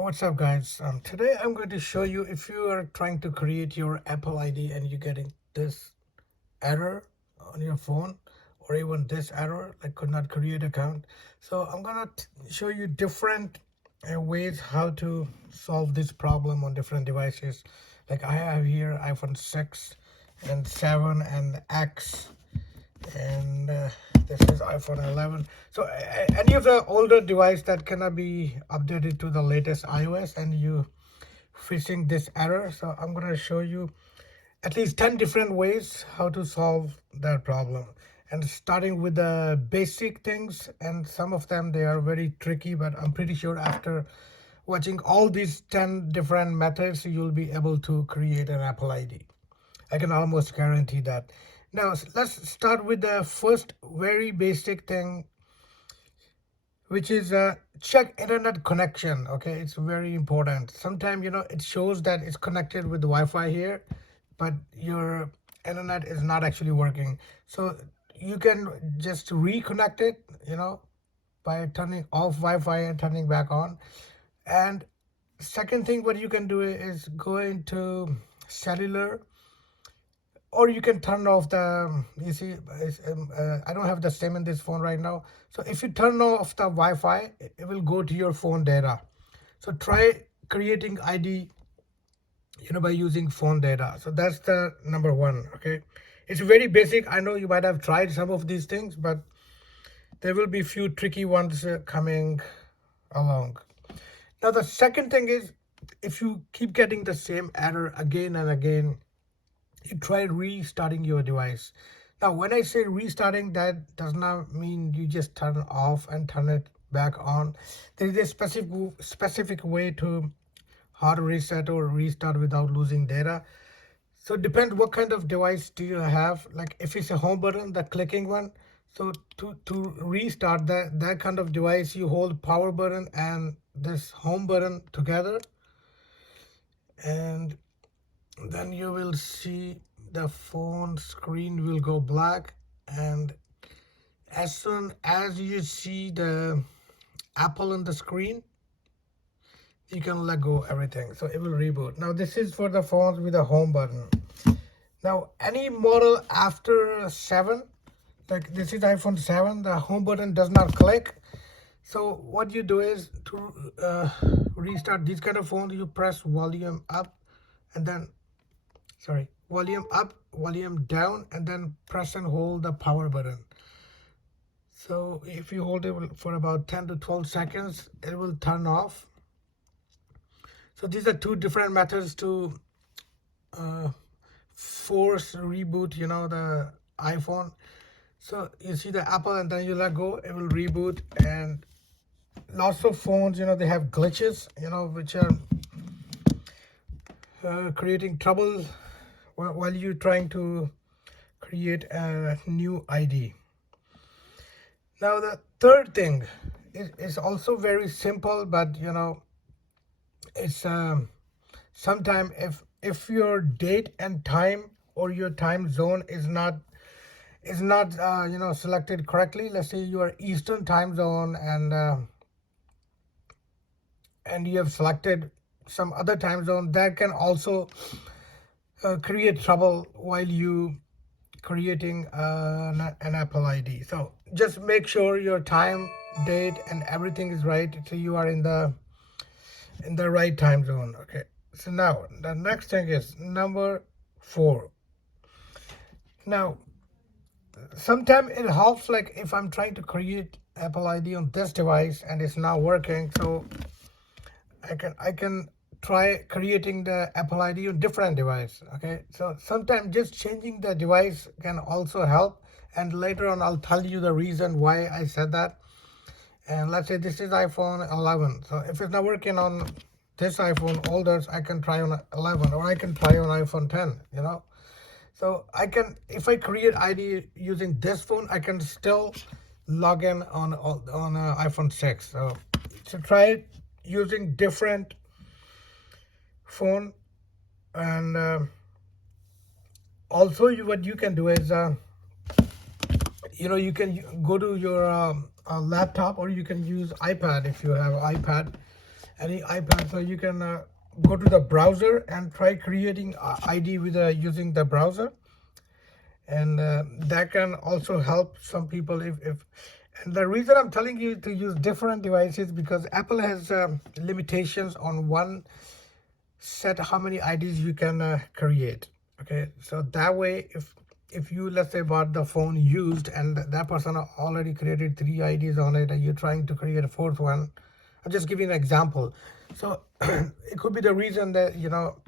What's up, guys? Today I'm going to show you if you are trying to create your Apple ID and you're getting this error on your phone, or even this error like could not create account. So I'm gonna show you different ways how to solve this problem on different devices. Like I have here iPhone 6 and 7 and X, and this is iPhone 11. So any of the older device that cannot be updated to the latest iOS and you facing this error, so I'm going to show you at least 10 different ways how to solve that problem, and starting with the basic things, and some of them they are very tricky, but I'm pretty sure after watching all these 10 different methods you'll be able to create an Apple ID. I can almost guarantee that. Now, let's start with the first very basic thing, which is check internet connection. Okay, it's very important. Sometimes, it shows that it's connected with Wi-Fi here, but your internet is not actually working. So you can just reconnect it, by turning off Wi-Fi and turning back on. And second thing, what you can do is go into cellular, or you can turn off the, you see, I don't have the same in this phone right now. So if you turn off the Wi-Fi, it will go to your phone data. So try creating ID, by using phone data. So that's the number one. Okay, it's very basic. I know you might have tried some of these things, but there will be few tricky ones coming along. Now the second thing is, if you keep getting the same error again and again, you try restarting your device. Now, when I say restarting, that does not mean you just turn it off and turn it back on. There is a specific way to how to reset or restart without losing data. So it depends what kind of device do you have. Like if it's a home button, the clicking one. So to restart that kind of device, you hold power button and this home button together, and then you will see the phone screen will go black, and as soon as you see the Apple on the screen, you can let go everything, so it will reboot. Now this is for the phones with a home button. Now any model after 7, like this is iPhone 7, the home button does not click. So what you do is to restart these kind of phones, you press volume up and then volume up, volume down, and then press and hold the power button. So if you hold it for about 10 to 12 seconds, it will turn off. So these are two different methods to force reboot, the iPhone. So you see the Apple and then you let go, it will reboot. And lots of phones, they have glitches, which are creating trouble while you're trying to create a new ID. Now the third thing is also very simple, but it's sometime if your date and time or your time zone is not selected correctly. Let's say you are Eastern time zone, and you have selected some other time zone, that can also create trouble while you creating an Apple ID. So just make sure your time, date, and everything is right, so you are in the right time zone. Okay, so now the next thing is number 4. Now sometimes it helps, like if I'm trying to create Apple ID on this device and it's not working, so I can try creating the Apple ID on different device. Okay, so sometimes just changing the device can also help, and later on I'll tell you the reason why I said that. And let's say this is iPhone 11, so if it's not working on this iPhone older, I can try on 11, or I can try on iPhone 10. So I can, if I create ID using this phone, I can still log in on iPhone 6. So try it using different phone. And also what you can do is you can go to your laptop, or you can use iPad if you have iPad, any iPad. So you can go to the browser and try creating ID with using the browser, and that can also help some people if and the reason I'm telling you to use different devices because Apple has limitations on one set how many IDs you can create. Okay, so that way if you, let's say, bought the phone used and that person already created 3 IDs on it and you're trying to create a fourth one, I'll just give you an example. So it could be the reason that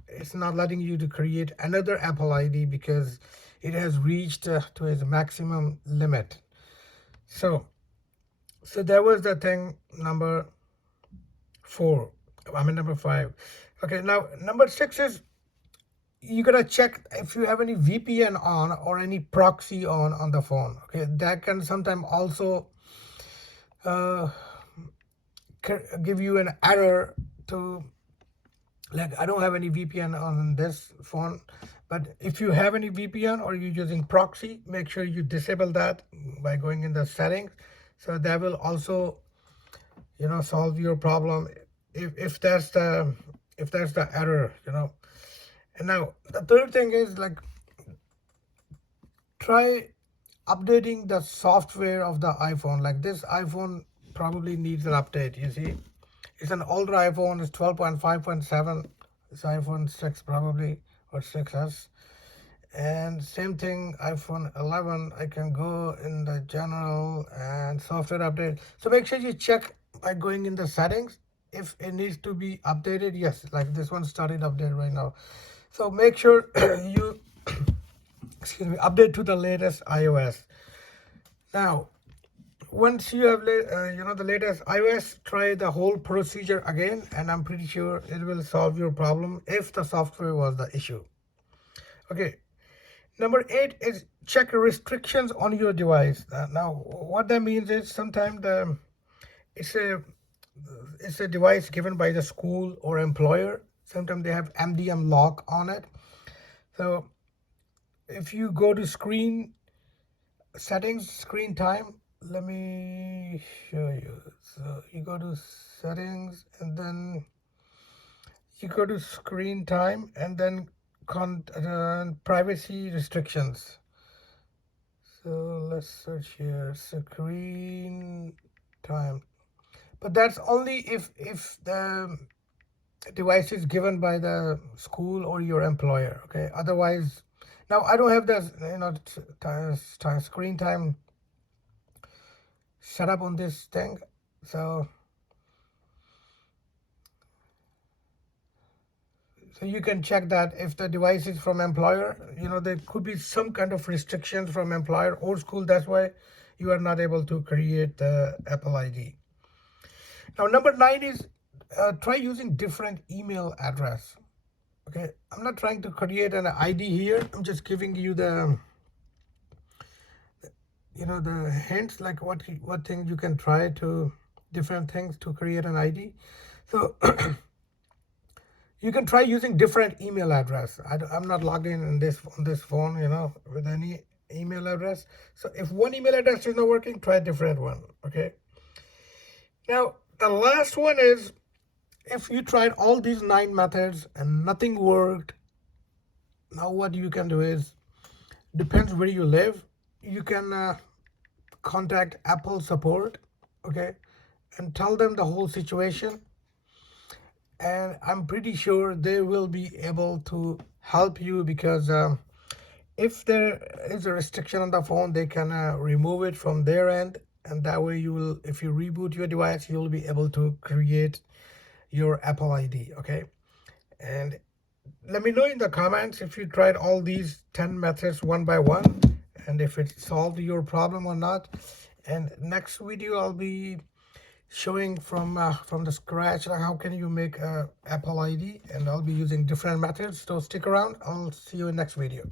it's not letting you to create another Apple ID because it has reached to its maximum limit. So that was the thing number 4. I mean number 5. Okay, now number 6 is you gotta check if you have any VPN on or any proxy on the phone. Okay, that can sometimes also uh, give you an error to, like, I don't have any VPN on this phone, but if you have any VPN or you're using proxy, make sure you disable that by going in the settings. So that will also solve your problem if that's the error. And now the third thing is, like, try updating the software of the iPhone. Like, this iPhone probably needs an update. You see, it's an older iPhone. It's 12.5.7. It's iPhone 6 probably, or 6s. And same thing, iPhone 11. I can go in the general and software update. So make sure you check by going in the settings if it needs to be updated. Yes, like this one started update right now. So make sure you excuse me, update to the latest iOS. Now, once you have the latest iOS, try the whole procedure again, and I'm pretty sure it will solve your problem if the software was the issue. Okay, number 8 is check restrictions on your device. Now, what that means is sometimes it's a device given by the school or employer. Sometimes they have MDM lock on it. So if you go to screen settings, screen time, let me show you. So you go to settings and then you go to screen time and then privacy restrictions. So let's search here, screen time. But that's only if the device is given by the school or your employer. Okay, otherwise, now I don't have the screen time set up on this thing, so you can check that if the device is from employer, there could be some kind of restrictions from employer or school. That's why you are not able to create the Apple ID. Now number 9 is try using different email address. Okay, I'm not trying to create an ID here. I'm just giving you the the hints, like what things you can try to different things to create an ID. So you can try using different email address. I'm not logged in on this phone, with any email address. So if one email address is not working, try a different one. Okay. Now the last one is, if you tried all these 9 methods and nothing worked, now what you can do is, depends where you live, you can contact Apple support, okay, and tell them the whole situation, and I'm pretty sure they will be able to help you because if there is a restriction on the phone, they can remove it from their end, and that way you will, if you reboot your device, you'll be able to create your Apple ID. Okay, and let me know in the comments if you tried all these 10 methods one by one and if it solved your problem or not. And next video I'll be showing from the scratch, like how can you make a Apple ID, and I'll be using different methods. So stick around. I'll see you in next video.